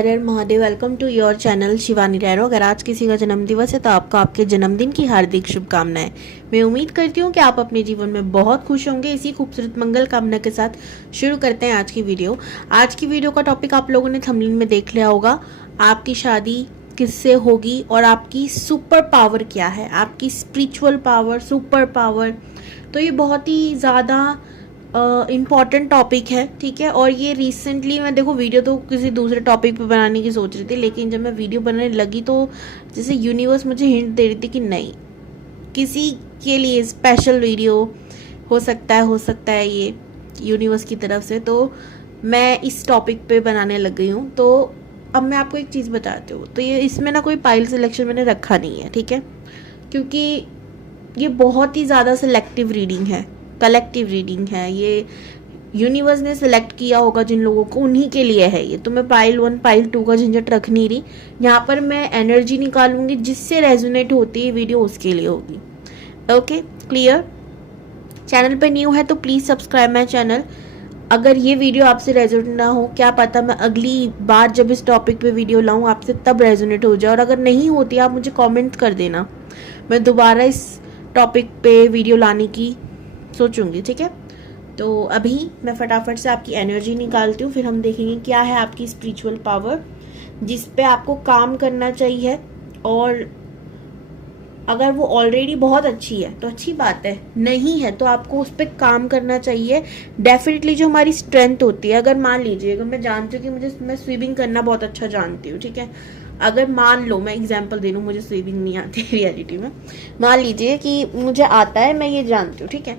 Her Har Mahadev. Welcome to your channel Shivani Rairo. अगर आज किसी का जन्मदिवस है तो आपको आपके जन्मदिन की हार्दिक शुभकामनाएं। मैं उम्मीद करती हूँ कि आप अपने जीवन में बहुत खुश होंगे। इसी खूबसूरत मंगल कामना के साथ शुरू करते हैं आज की वीडियो। आज की वीडियो का टॉपिक आप लोगों ने थंबनेल में देख लिया होगा, आपकी शादी किससे होगी और आपकी सुपर पावर क्या है, आपकी स्पिरिचुअल पावर, सुपर पावर। तो ये बहुत ही ज़्यादा इम्पॉर्टेंट टॉपिक है, ठीक है। और ये रिसेंटली मैं देखो वीडियो तो किसी दूसरे टॉपिक पे बनाने की सोच रही थी, लेकिन जब मैं वीडियो बनाने लगी तो जैसे यूनिवर्स मुझे हिंट दे रही थी कि नहीं, किसी के लिए स्पेशल वीडियो हो सकता है ये यूनिवर्स की तरफ से। तो मैं इस टॉपिक पे बनाने लग गई हूँ। तो अब मैं आपको एक चीज़ बताती हूँ। तो ये इसमें ना कोई पाइल सिलेक्शन मैंने रखा नहीं है, ठीक है, क्योंकि ये बहुत ही ज़्यादा सिलेक्टिव रीडिंग है, कलेक्टिव रीडिंग है। ये यूनिवर्स ने सिलेक्ट किया होगा जिन लोगों को, उन्हीं के लिए है ये। तो मैं पाइल 1 पाइल 2 का झंझट रख नहीं रही। यहाँ पर मैं एनर्जी निकालूंगी, जिससे रेजोनेट होती है वीडियो उसके लिए होगी। Okay, clear. चैनल पे न्यू है तो प्लीज़ सब्सक्राइब माई चैनल। अगर ये वीडियो आपसे रेजोनेट ना हो, क्या पता मैं अगली बार जब इस टॉपिक पे वीडियो लाऊं आपसे तब रेजोनेट हो जाए। और अगर नहीं होती आप मुझे कमेंट कर देना, मैं दोबारा इस टॉपिक पे वीडियो लाने की सोचूंगी, ठीक है। तो अभी मैं फटाफट से आपकी एनर्जी निकालती हूँ, फिर हम देखेंगे क्या है आपकी स्पिरिचुअल पावर जिस पे आपको काम करना चाहिए। और अगर वो ऑलरेडी बहुत अच्छी है तो अच्छी बात है, नहीं है तो आपको उस पर काम करना चाहिए। डेफिनेटली जो हमारी स्ट्रेंथ होती है, अगर मान लीजिए अगर मैं जानती हूँ कि मैं स्विमिंग करना बहुत अच्छा जानती हूँ, ठीक है। अगर मान लो, मैं एग्जांपल दे रही हूँ, मुझे स्विमिंग नहीं आती रियलिटी में, मान लीजिए कि मुझे आता है, मैं ये जानती हूँ, ठीक है।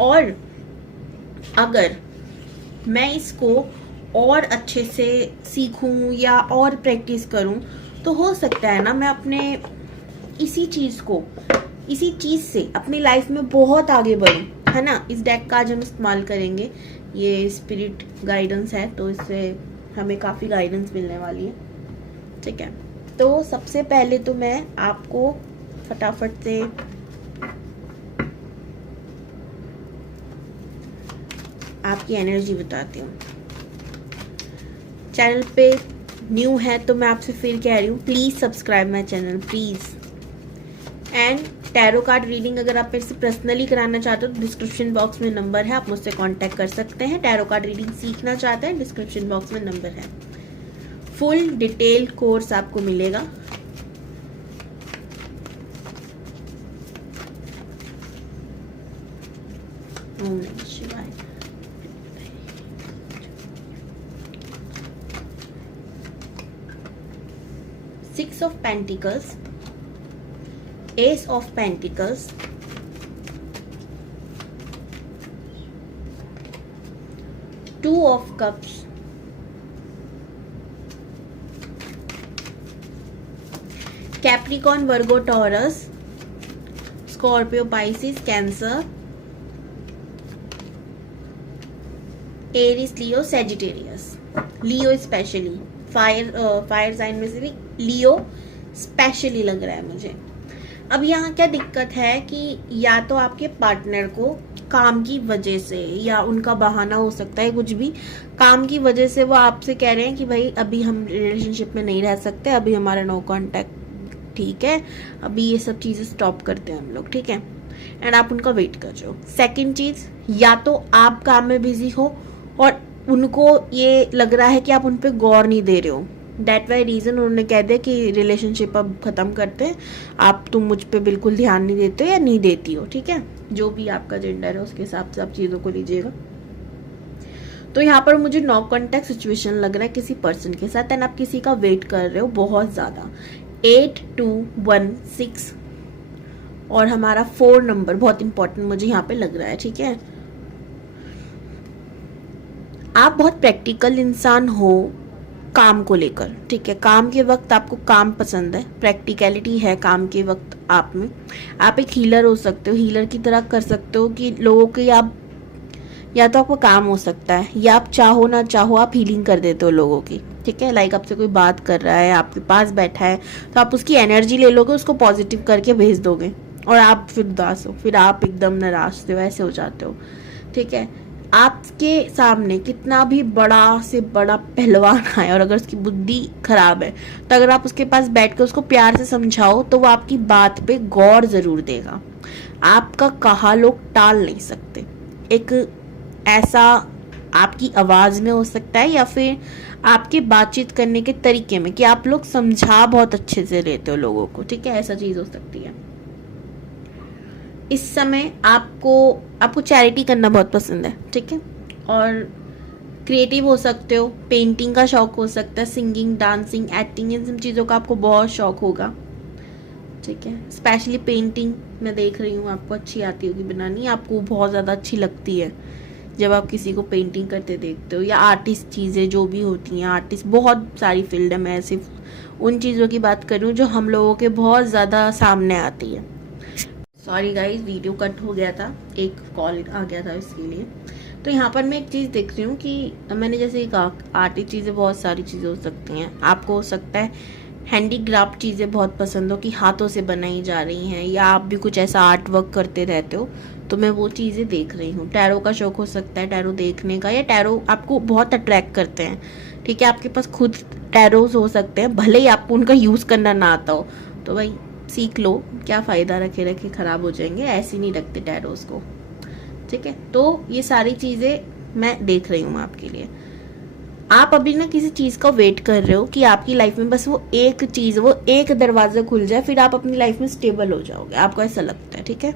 और अगर मैं इसको और अच्छे से सीखूं या और प्रैक्टिस करूं तो हो सकता है ना मैं अपने इसी चीज से अपनी लाइफ में बहुत आगे बढ़ूं, है ना। इस डेक का आज हम इस्तेमाल करेंगे, ये स्पिरिट गाइडेंस है, तो इससे हमें काफी गाइडेंस मिलने वाली है, ठीक है। तो सबसे पहले तो मैं आपको फटाफट से आपकी एनर्जी बताती हूँ। चैनल पे न्यू है तो मैं आपसे फिर कह रही हूँ, please subscribe my channel please. And tarot card reading अगर आप मेरे से पर्सनली कराना चाहते हो तो डिस्क्रिप्शन बॉक्स में नंबर है, आप मुझसे कांटेक्ट कर सकते हैं। टैरो कार्ड रीडिंग सीखना चाहते हैं, डिस्क्रिप्शन बॉक्स में नंबर है। फुल डिटेल कोर्स आपको मिलेगा। ओम नमः शिवाय। Six of Pentacles, Ace of Pentacles, Two of Cups, Capricorn, Virgo, Taurus, Scorpio, Pisces, Cancer, Aries, Leo, Sagittarius। Leo specially fire sign में से भी लियो स्पेशली लग रहा है मुझे। अब यहाँ क्या दिक्कत है कि या तो आपके पार्टनर को काम की वजह से, या उनका बहाना हो सकता है, कुछ भी काम की वजह से वो आपसे कह रहे हैं कि भाई अभी हम रिलेशनशिप में नहीं रह सकते, अभी हमारा नो कांटेक्ट, ठीक है, अभी ये सब चीजें स्टॉप करते हैं हम लोग, ठीक है। एंड आप उनका वेट कर रहे हो। सेकेंड चीज, या तो आप काम में बिजी हो और उनको ये लग रहा है कि आप उन पर गौर नहीं दे रहे हो। दैट वाई रीजन उन्होंने कह दिया कि रिलेशनशिप अब खत्म करते हैं, तुम मुझ पे बिल्कुल ध्यान नहीं देते हो या नहीं देती हो, ठीक है। जो भी आपका जेंडर है उसके हिसाब से आप चीजों को लीजिएगा। तो यहाँ पर मुझे नो कॉन्टेक्ट सिचुएशन लग रहा है किसी पर्सन के साथ, एंड आप किसी का वेट कर रहे हो बहुत ज्यादा। 8216 और हमारा 4 नंबर बहुत इंपॉर्टेंट मुझे यहाँ पे लग रहा है, ठीक है। आप बहुत प्रैक्टिकल इंसान हो काम को लेकर, ठीक है। काम के वक्त आपको काम पसंद है, प्रैक्टिकलिटी है काम के वक्त आप में। आप एक हीलर हो सकते हो, हीलर की तरह कर सकते हो कि लोगों के आप, या तो आपका काम हो सकता है, या आप चाहो ना चाहो आप हीलिंग कर देते हो लोगों की, ठीक है। लाइक आपसे कोई बात कर रहा है, आपके पास बैठा है, तो आप उसकी एनर्जी ले लोगे, उसको पॉजिटिव करके भेज दोगे, और आप फिर उदास हो, फिर आप एकदम नाराज हो, ऐसे हो जाते हो, ठीक है। आपके सामने कितना भी बड़ा से बड़ा पहलवान आए और अगर उसकी बुद्धि खराब है, तो अगर आप उसके पास बैठ कर उसको प्यार से समझाओ तो वो आपकी बात पे गौर जरूर देगा। आपका कहा लोग टाल नहीं सकते। एक ऐसा आपकी आवाज में हो सकता है या फिर आपके बातचीत करने के तरीके में कि आप लोग समझा बहुत अच्छे से लेते हो लोगों को, ठीक है, ऐसा चीज हो सकती है। इस समय आपको चैरिटी करना बहुत पसंद है, ठीक है, और क्रिएटिव हो सकते हो, पेंटिंग का शौक हो सकता है, सिंगिंग, डांसिंग, एक्टिंग, इन सब चीज़ों का आपको बहुत शौक होगा, ठीक है। स्पेशली पेंटिंग मैं देख रही हूँ आपको अच्छी आती होगी बनानी, आपको बहुत ज़्यादा अच्छी लगती है जब आप किसी को पेंटिंग करते देखते हो, या आर्टिस्ट चीज़ें जो भी होती हैं, आर्टिस्ट बहुत सारी फील्ड है, मैं सिर्फ उन चीज़ों की बात कर रही हूँ जो हम लोगों के बहुत ज़्यादा सामने आती है। सॉरी गाइस, वीडियो कट हो गया था, एक कॉल आ गया था इसके लिए। तो यहाँ पर मैं एक चीज़ देख रही हूँ कि मैंने जैसे कहा आर्टिस्ट चीज़ें बहुत सारी चीज़ें हो सकती हैं। आपको हो सकता है हैंडीक्राफ्ट चीज़ें बहुत पसंद हो कि हाथों से बनाई जा रही हैं, या आप भी कुछ ऐसा आर्ट वर्क करते रहते हो, तो मैं वो चीज़ें देख रही हूँ। टैरो का शौक हो सकता है, टैरो देखने का, या टैरो आपको बहुत अट्रैक्ट करते हैं, ठीक है, आपके पास खुद टैरोज हो सकते हैं, भले ही आपको उनका यूज़ करना ना आता हो, तो भाई सीख लो, क्या फ़ायदा रखे रखे ख़राब हो जाएंगे, ऐसे नहीं रखते टैरोस को, ठीक है। तो ये सारी चीज़ें मैं देख रही हूँ आपके लिए। आप अभी ना किसी चीज़ का वेट कर रहे हो कि आपकी लाइफ में बस वो एक चीज़, वो एक दरवाज़ा खुल जाए, फिर आप अपनी लाइफ में स्टेबल हो जाओगे, आपको ऐसा लगता है, ठीक है।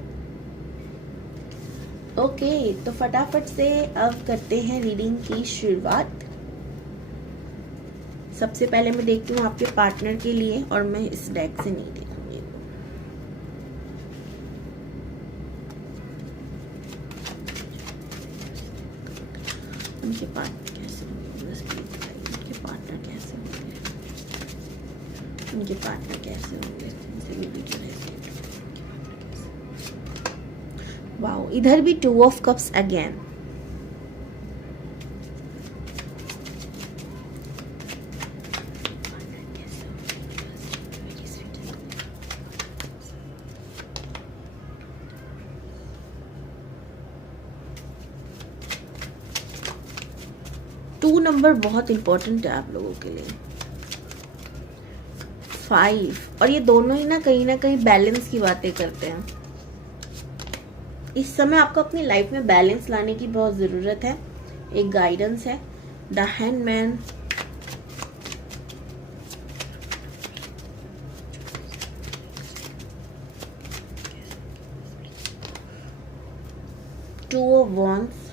ओके, तो फटाफट से अब करते हैं रीडिंग की शुरुआत। सबसे पहले मैं देखती हूँ आपके पार्टनर के लिए, और मैं इस डेक से नहीं देखूंगी। उनके पार्टनर कैसे होंगे, उनके पार्टनर कैसे होंगे, उनके पार्टनर कैसे होंगे। वाओ, इधर भी 2 of cups again. Two number बहुत इंपॉर्टेंट है आप लोगों के लिए। 5, और ये दोनों ही ना कहीं बैलेंस की बातें करते हैं। इस समय आपको अपनी लाइफ में बैलेंस लाने की बहुत जरूरत है, एक गाइडेंस है। The handman, two of wands,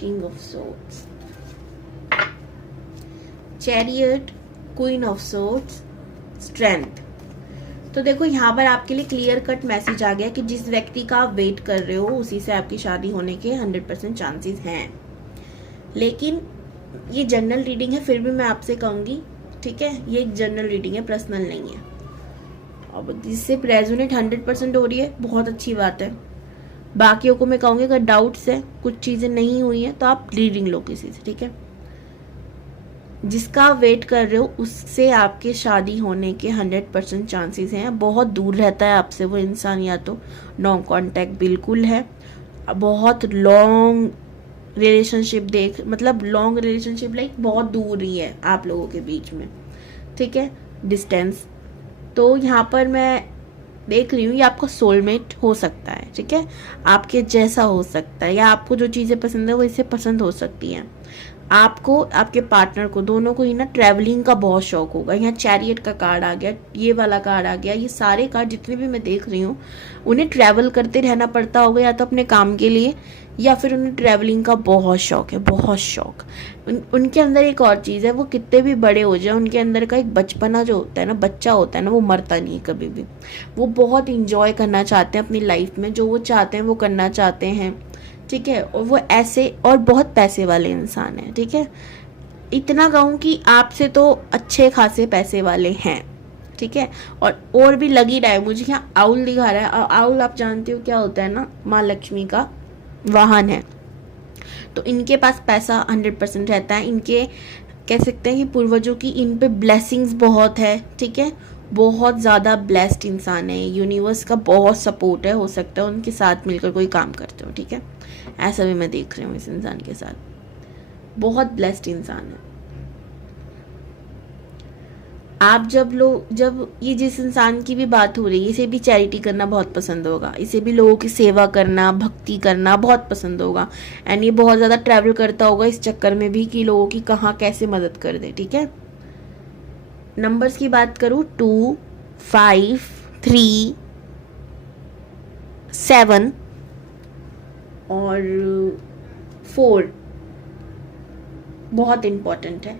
king of swords, chariot, queen of swords, strength. तो देखो यहाँ पर आपके लिए क्लियर कट मैसेज आ गया कि जिस व्यक्ति का आप वेट कर रहे हो उसी से आपकी शादी होने के 100% चांसेस हैं। लेकिन ये जनरल रीडिंग है, फिर भी मैं आपसे कहूंगी, ठीक है, ये एक जनरल रीडिंग है, पर्सनल नहीं है। अब जिससे रेजोनेट 100% हो रही है, बहुत अच्छी बात है। बाकियों को मैं कहूंगी अगर डाउट्स है, कुछ चीजें नहीं हुई हैं, तो आप रीडिंग लो किसी से, ठीक है। जिसका आप वेट कर रहे हो उससे आपके शादी होने के 100% चांसेस हैं। बहुत दूर रहता है आपसे वो इंसान, या तो नो कांटेक्ट बिल्कुल है, बहुत लॉन्ग रिलेशनशिप मतलब लॉन्ग रिलेशनशिप लाइक बहुत दूर ही है आप लोगों के बीच में, ठीक है, डिस्टेंस। तो यहाँ पर मैं देख रही हूँ ये आपका सोलमेट हो सकता है, ठीक है, आपके जैसा हो सकता है, या आपको जो चीज़ें पसंद है वो इससे पसंद हो सकती हैं। आपको, आपके पार्टनर को, दोनों को ही ना ट्रैवलिंग का बहुत शौक होगा। यहाँ चैरियट का कार्ड आ गया, ये वाला कार्ड आ गया, ये सारे कार्ड जितने भी मैं देख रही हूँ उन्हें ट्रैवल करते रहना पड़ता होगा, या तो अपने काम के लिए, या फिर उन्हें ट्रैवलिंग का बहुत शौक है, बहुत शौक। उनके अंदर एक और चीज़ है, वो कितने भी बड़े हो जाए उनके अंदर का एक बचपना जो होता है ना, बच्चा होता है ना, वो मरता नहीं है कभी भी। वो बहुत इंजॉय करना चाहते हैं अपनी लाइफ में, जो वो चाहते हैं वो करना चाहते हैं, ठीक है, और वो ऐसे और बहुत पैसे वाले इंसान है, ठीक है। इतना कहूँ कि आपसे तो अच्छे खासे पैसे वाले हैं, ठीक है। और भी लग ही रहा है मुझे, यहाँ आउल दिखा रहा है। आउल आप जानते हो क्या होता है ना, माँ लक्ष्मी का वाहन है। तो इनके पास पैसा 100% रहता है। इनके कह सकते हैं कि पूर्वजों की इन पे ब्लेसिंग्स बहुत है, ठीक है, बहुत ज़्यादा ब्लेस्ड इंसान है, यूनिवर्स का बहुत सपोर्ट है, हो सकता है उनके साथ मिलकर कोई काम करते हो, ठीक है, ऐसा भी मैं देख रही हूँ इस इंसान के साथ, बहुत ब्लेस्ड इंसान है। आप जब ये जिस इंसान की भी बात हो रही है, इसे भी चैरिटी करना बहुत पसंद होगा, इसे भी लोगों की सेवा करना, भक्ति करना बहुत पसंद होगा, एंड ये बहुत ज़्यादा ट्रैवल करता होगा इस चक्कर में भी कि लोगों की कहाँ कैसे मदद कर दे, ठीक है। नंबर्स की बात करूँ 2, 5, 3, 7 और 4 बहुत इम्पोर्टेंट है।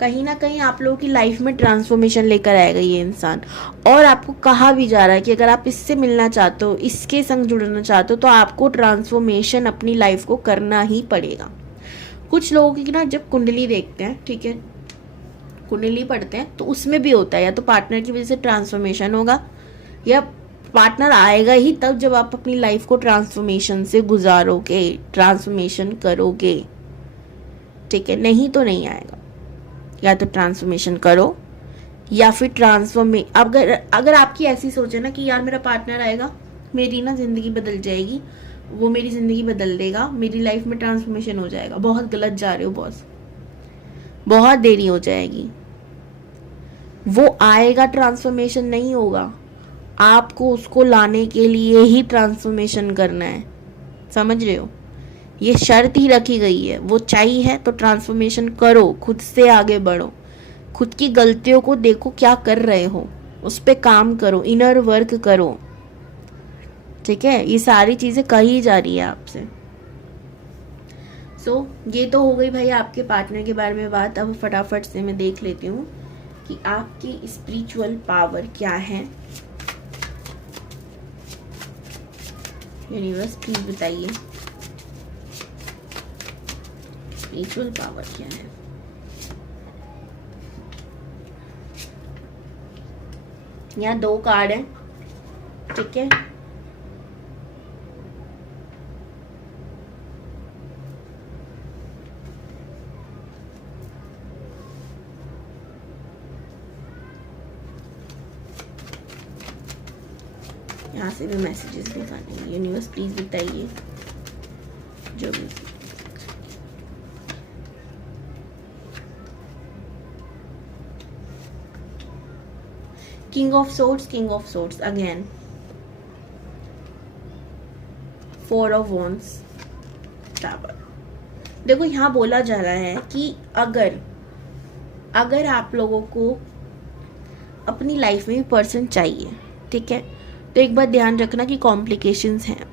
कहीं ना कहीं आप लोगों की लाइफ में ट्रांसफॉर्मेशन लेकर आएगा ये इंसान, और आपको कहा भी जा रहा है कि अगर आप इससे मिलना चाहते हो, इसके संग जुड़ना चाहते हो, तो आपको ट्रांसफॉर्मेशन अपनी लाइफ को करना ही पड़ेगा। कुछ लोगों की ना जब कुंडली देखते हैं, ठीक है, कुंडली पढ़ते हैं, तो उसमें भी होता है या तो पार्टनर की वजह से ट्रांसफॉर्मेशन होगा, या पार्टनर आएगा ही तब जब आप अपनी लाइफ को ट्रांसफॉर्मेशन से गुजारोगे, ट्रांसफॉर्मेशन करोगे, ठीक है, नहीं तो नहीं आएगा। या तो ट्रांसफॉर्मेशन करो या फिर अगर आपकी ऐसी सोच है ना कि यार मेरा पार्टनर आएगा, मेरी ना ज़िंदगी बदल जाएगी, वो मेरी ज़िंदगी बदल देगा, मेरी लाइफ में ट्रांसफॉर्मेशन हो जाएगा, बहुत गलत जा रहे हो बॉस, बहुत देरी हो जाएगी। वो आएगा, ट्रांसफॉर्मेशन नहीं होगा, आपको उसको लाने के लिए ही ट्रांसफॉर्मेशन करना है, समझ रहे हो, ये शर्त ही रखी गई है। वो चाहिए है तो ट्रांसफॉर्मेशन करो, खुद से आगे बढ़ो, खुद की गलतियों को देखो क्या कर रहे हो, उस पर काम करो, इनर वर्क करो, ठीक है, ये सारी चीज़ें कही जा रही है आपसे। सो ये तो हो गई भाई आपके पार्टनर के बारे में बात। अब फटाफट से मैं देख लेती हूँ कि आपकी स्पिरिचुअल पावर क्या है। यूनिवर्स प्लीज बताइए स्पिरिचुअल पावर क्या है। यहाँ 2 कार्ड है, ठीक है, यहाँ से भी मैसेजेस दिखाने, यूनिवर्स प्लीज बताइए जो भी। King of swords again, 4 of wands, tower. देखो यहाँ बोला जा रहा है कि अगर आप लोगों को अपनी लाइफ में पर्सन चाहिए, ठीक है, तो एक बात ध्यान रखना कि कॉम्प्लिकेशंस हैं,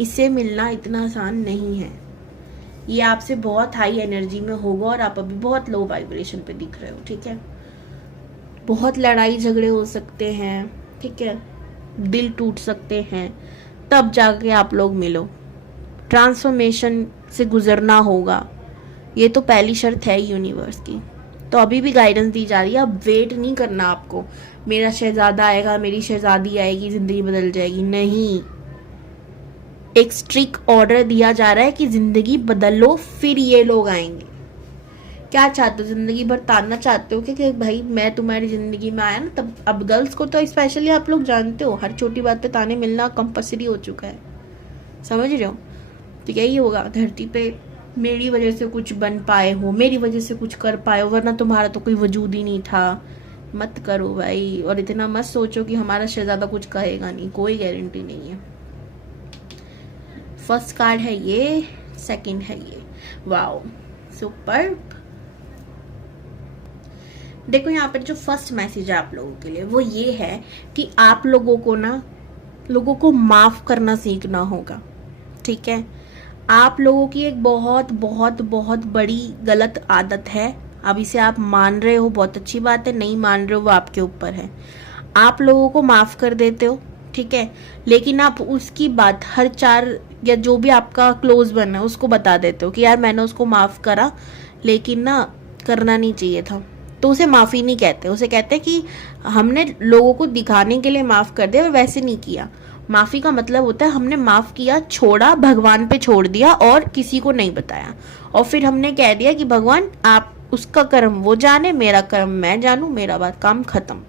इससे मिलना इतना आसान नहीं है। ये आपसे बहुत हाई एनर्जी में होगा और आप अभी बहुत लो वाइब्रेशन पे दिख रहे हो, ठीक है, बहुत लड़ाई झगड़े हो सकते हैं, ठीक है, दिल टूट सकते हैं, तब जाके आप लोग मिलो, ट्रांसफॉर्मेशन से गुजरना होगा, ये तो पहली शर्त है यूनिवर्स की। तो अभी भी गाइडेंस दी जा रही है, अब वेट नहीं करना आपको, मेरा शहजादा आएगा, मेरी शहजादी आएगी, जिंदगी बदल जाएगी, नहीं, एक स्ट्रिक्ट ऑर्डर दिया जा रहा है कि जिंदगी बदल लो फिर ये लोग आएंगे। क्या चाहते हो, जिंदगी भर तानना चाहते हो कि भाई मैं तुम्हारी जिंदगी में आया ना तब। अब गर्ल्स को तो स्पेशली आप लोग जानते हो हर छोटी बात पे ताने मिलना कंपल्सरी हो चुका है, समझ रहे हो, तो यही होगा, धरती पे मेरी वजह से कुछ बन पाए हो, मेरी वजह से कुछ कर पाए हो, वरना तुम्हारा तो कोई वजूद ही नहीं था। मत करो भाई, और इतना मत सोचो कि हमारा शहजादा कुछ कहेगा नहीं, कोई गारंटी नहीं है। फर्स्ट कार्ड है ये, सेकंड है ये, वाओ सुपर। देखो यहाँ पर जो फर्स्ट मैसेज है आप लोगों के लिए वो ये है कि आप लोगों को माफ करना सीखना होगा, ठीक है। आप लोगों की एक बहुत बहुत बहुत बड़ी गलत आदत है, अब इसे आप मान रहे हो बहुत अच्छी बात है, नहीं मान रहे हो वो आपके ऊपर है। आप लोगों को माफ कर देते हो, ठीक है, लेकिन आप उसकी बात हर 4 या जो भी आपका क्लोज बना है उसको बता देते हो कि यार मैंने उसको माफ करा लेकिन ना करना नहीं चाहिए था, तो उसे माफ़ी नहीं कहते, उसे कहते हैं कि हमने लोगों को दिखाने के लिए माफ़ कर दिया और वैसे नहीं किया। माफ़ी का मतलब होता है हमने माफ़ किया, छोड़ा, भगवान पे छोड़ दिया और किसी को नहीं बताया, और फिर हमने कह दिया कि भगवान आप उसका कर्म वो जाने, मेरा कर्म मैं जानूं, मेरा बात काम खत्म।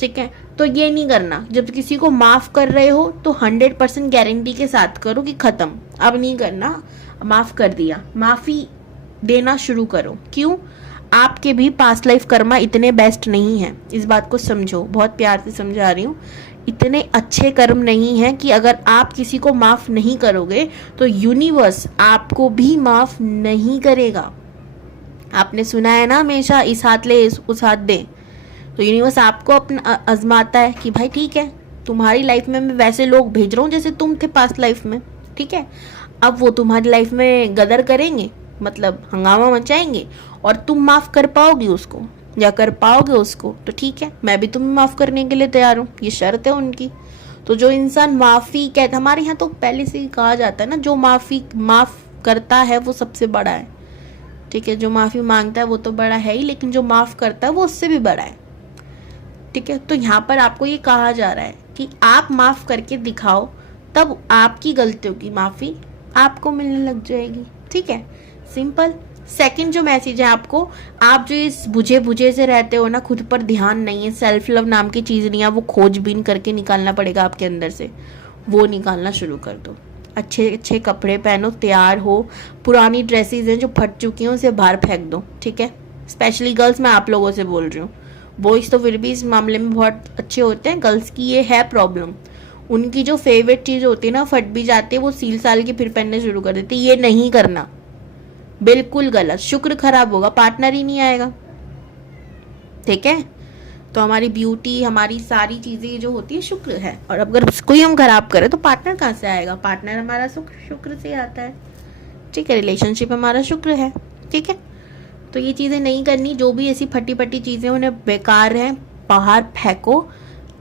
ठीक है, तो ये नहीं करना। जब किसी को माफ कर रहे हो तो 100% गारंटी के साथ करो कि खत्म, अब नहीं करना। माफ कर दिया, माफी देना शुरू करो। क्यों? आपके भी पास्ट लाइफ कर्मा इतने बेस्ट नहीं है, इस बात को समझो। बहुत प्यार से समझा रही हूँ, इतने अच्छे कर्म नहीं है कि अगर आप किसी को माफ नहीं करोगे तो यूनिवर्स आपको भी माफ नहीं करेगा। आपने सुना है ना हमेशा, इस हाथ ले उस हाथ दे। तो यूनिवर्स आपको अपना आजमाता है कि भाई ठीक है, तुम्हारी लाइफ में मैं वैसे लोग भेज रहा हूँ जैसे तुम थे पास्ट लाइफ में। ठीक है, अब वो तुम्हारी लाइफ में गदर करेंगे, मतलब हंगामा मचाएंगे, और तुम माफ कर पाओगे उसको या कर पाओगे उसको, तो ठीक है, मैं भी तुम्हें माफ करने के लिए तैयार हूँ, ये शर्त है उनकी। तो जो इंसान माफी कहता, हमारे यहाँ तो पहले से ही कहा जाता है ना, जो माफ करता है वो सबसे बड़ा है। ठीक है, जो माफी मांगता है वो तो बड़ा है ही, लेकिन जो माफ करता है वो उससे भी बड़ा है। ठीक है, तो यहाँ पर आपको ये कहा जा रहा है कि आप माफ करके दिखाओ, तब आपकी गलतियों की माफी आपको मिलने लग जाएगी। ठीक है, सिंपल। सेकंड जो मैसेज है आपको, आप जो इस बुझे बुझे से रहते हो ना, खुद पर ध्यान नहीं है, सेल्फ लव नाम की चीज नहीं है, वो खोजबीन करके निकालना पड़ेगा आपके अंदर से, वो निकालना शुरू कर दो। अच्छे अच्छे कपड़े पहनो, तैयार हो, पुरानी ड्रेसेस हैं जो फट चुकी हैं उसे बाहर फेंक दो। ठीक है, स्पेशली गर्ल्स, मैं आप लोगों से बोल रही हूँ। बॉयज तो फिर भी इस मामले में बहुत अच्छे होते हैं, गर्ल्स की ये है प्रॉब्लम। उनकी जो फेवरेट चीज होती है ना, फट भी जाती है, वो सील साल की फिर पहनने शुरू कर देती है। ये नहीं करना, बिल्कुल गलत। शुक्र खराब होगा, पार्टनर ही नहीं आएगा। ठीक है, तो हमारी ब्यूटी, हमारी सारी चीजें जो होती है शुक्र है, और अगर उसको ही हम खराब करें तो पार्टनर कहाँ से आएगा? पार्टनर हमारा शुक्र से आता है। ठीक है, रिलेशनशिप हमारा शुक्र है। ठीक है, तो ये चीजें नहीं करनी। जो भी ऐसी फटी फटी चीजें उन्हें बेकार हैं, बाहर फेंको।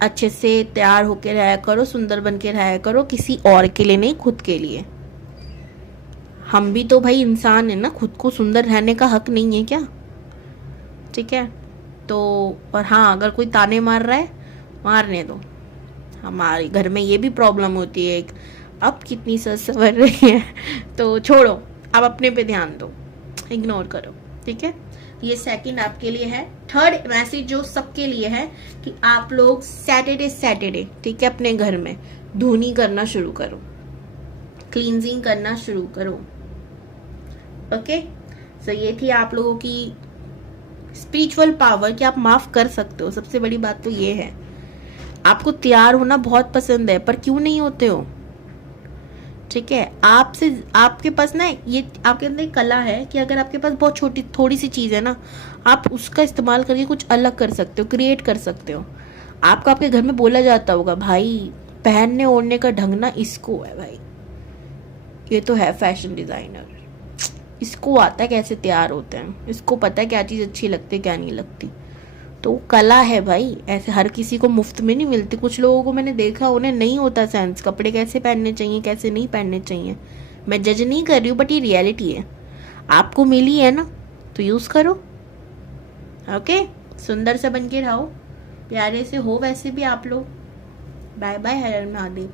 अच्छे से तैयार होके रहा करो, सुंदर बन के रहा करो, किसी और के लिए नहीं, खुद के लिए। हम भी तो भाई इंसान है ना, खुद को सुंदर रहने का हक नहीं है क्या? ठीक है, तो और हाँ, अगर कोई ताने मार रहा है, मारने दो। हमारे घर में ये भी प्रॉब्लम होती है एक, अब कितनी सच सवर रही है, तो छोड़ो, अब अपने पे ध्यान दो, इग्नोर करो। ठीक है, ये सेकंड आपके लिए है। थर्ड मैसेज जो सबके लिए है कि आप लोग सैटरडे ठीक है, अपने घर में धुनी करना शुरू करो, क्लींजिंग करना शुरू करो। ओके, सो ये थी आप लोगों की स्पिरिचुअल पावर कि आप माफ कर सकते हो। सबसे बड़ी बात तो ये है, आपको तैयार होना बहुत पसंद है, पर क्यों नहीं होते हो? ठीक है, आपके पास ना ये आपके अंदर एक कला है कि अगर आपके पास बहुत छोटी थोड़ी सी चीज है ना, आप उसका इस्तेमाल करके कुछ अलग कर सकते हो, क्रिएट कर सकते हो। आपको आपके घर में बोला जाता होगा, भाई पहनने ओढ़ने का ढंग ना इसको है, भाई ये तो है फैशन डिजाइनर, इसको आता है कैसे तैयार होते हैं, इसको पता है क्या चीज अच्छी लगती है क्या नहीं लगती। तो कला है भाई, ऐसे हर किसी को मुफ्त में नहीं मिलती। कुछ लोगों को मैंने देखा, उन्हें नहीं होता सेंस, कपड़े कैसे पहनने चाहिए कैसे नहीं पहनने चाहिए। मैं जज नहीं कर रही हूँ, बट ये रियलिटी है। आपको मिली है ना, तो यूज करो। ओके, सुंदर से बन के रहो, प्यारे से हो वैसे भी आप लोग। बाय बाय, हर हर महादेव।